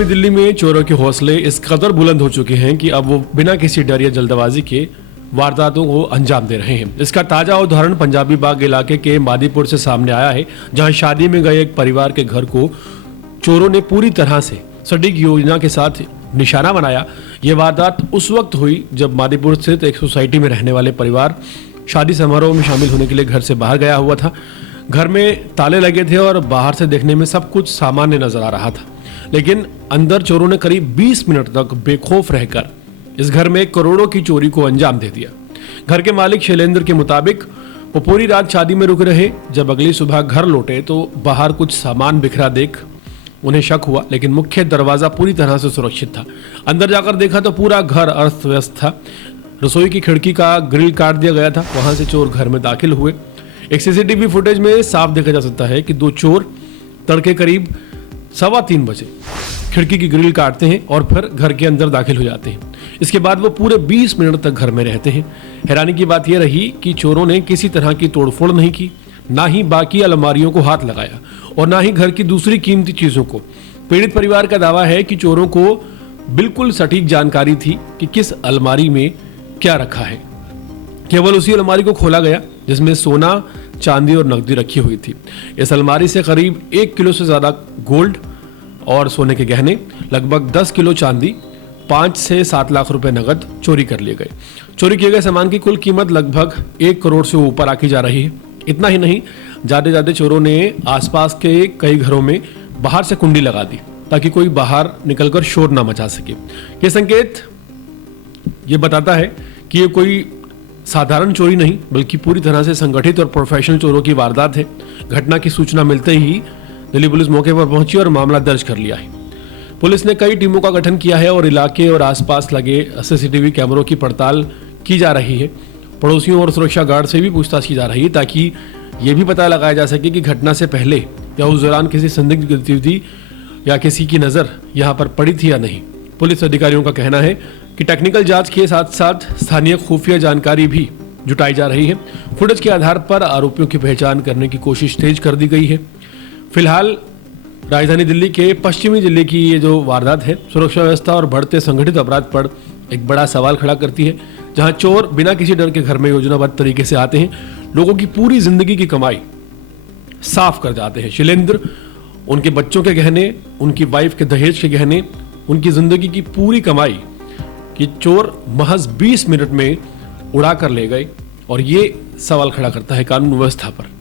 पश्चिमी दिल्ली में चोरों के हौसले इस कदर बुलंद हो चुके हैं कि अब वो बिना किसी डर या जल्दबाजी के वारदातों को अंजाम दे रहे हैं। इसका ताजा उदाहरण पंजाबी बाग इलाके के मादीपुर से सामने आया है, जहां शादी में गए एक परिवार के घर को चोरों ने पूरी तरह से सटीक योजना के साथ निशाना बनाया। ये वारदात उस वक्त हुई जब मादीपुर स्थित एक सोसाइटी में रहने वाले परिवार शादी समारोह में शामिल होने के लिए घर से बाहर गया हुआ था। घर में ताले लगे थे और बाहर से देखने में सब कुछ सामान्य नजर आ रहा था, लेकिन अंदर चोरों ने करीब 20 मिनट तक बेखौफ रहकर इस घर में करोड़ों की चोरी को अंजाम दे दिया। घर के मालिक शैलेंद्र के मुताबिक वो पूरी रात शादी में रुके रहे। जब अगली सुबह घर लौटे तो बाहर कुछ सामान बिखरा देख उन्हें शक हुआ, लेकिन मुख्य दरवाजा पूरी तरह से सुरक्षित था। अंदर जाकर देखा तो पूरा घर अस्त व्यस्त था। रसोई की खिड़की का ग्रिल काट दिया गया था। वहां से चोर घर में दाखिल हुए। एक सीसीटीवी फुटेज में साफ देखा जा सकता है कि दो चोर तड़के करीब 3:15 बजे खिड़की की ग्रिल काटते हैं और फिर घर के अंदर दाखिल हो जाते हैं। इसके बाद वो पूरे 20 मिनट तक घर में रहते हैं। हैरानी की बात यह रही कि चोरों ने किसी तरह की तोड़फोड़ नहीं की, ना ही बाकी अलमारियों को हाथ लगाया और ना ही घर की दूसरी कीमती चीजों को। पीड़ित परिवार का दावा है कि चोरों को बिल्कुल सटीक जानकारी थी कि किस अलमारी में क्या रखा है। केवल उसी अलमारी को खोला गया जिसमें सोना, चांदी और नकदी रखी हुई थी। इस अलमारी से करीब 1 किलो से ज्यादा गोल्ड और सोने के गहने, लगभग 10 किलो चांदी, 5 से 7 लाख रुपए नगद चोरी कर लिए गए। चोरी किए गए सामान की कुल कीमत लगभग 1 करोड़ से ऊपर आकी जा रही है। इतना ही नहीं, जाते जाते चोरों ने आसपास के कई घरों में बाहर से कुंडी लगा दी ताकि कोई बाहर निकलकर शोर ना मचा सके। ये संकेत ये बताता है कि ये कोई साधारण चोरी नहीं बल्कि पूरी तरह से संगठित और प्रोफेशनल चोरों की वारदात है। घटना की सूचना मिलते ही दिल्ली पुलिस मौके पर पहुंची और मामला दर्ज कर लिया है। पुलिस ने कई टीमों का गठन किया है और इलाके और आसपास लगे सीसीटीवी कैमरों की पड़ताल की जा रही है। पड़ोसियों और सुरक्षा गार्ड से भी पूछताछ की जा रही है ताकि ये भी पता लगाया जा सके कि घटना से पहले या उस दौरान किसी संदिग्ध गतिविधि या किसी की नजर यहाँ पर पड़ी थी या नहीं। पुलिस अधिकारियों का कहना है कि टेक्निकल जांच के साथ साथ स्थानीय खुफिया जानकारी भी जुटाई जा रही है। फुटेज के आधार पर आरोपियों की पहचान करने की कोशिश तेज कर दी गई है। फिलहाल राजधानी दिल्ली के पश्चिमी जिले की ये जो वारदात है सुरक्षा व्यवस्था और बढ़ते संगठित अपराध पर एक बड़ा सवाल खड़ा करती है, जहां चोर बिना किसी डर के घर में योजनाबद्ध तरीके से आते हैं, लोगों की पूरी जिंदगी की कमाई साफ कर जाते हैं। शैलेंद्र, उनके बच्चों के गहने, उनकी वाइफ के दहेज के गहने, उनकी जिंदगी की पूरी कमाई कि चोर महज 20 मिनट में उड़ा कर ले गए, और ये सवाल खड़ा करता है कानून व्यवस्था पर।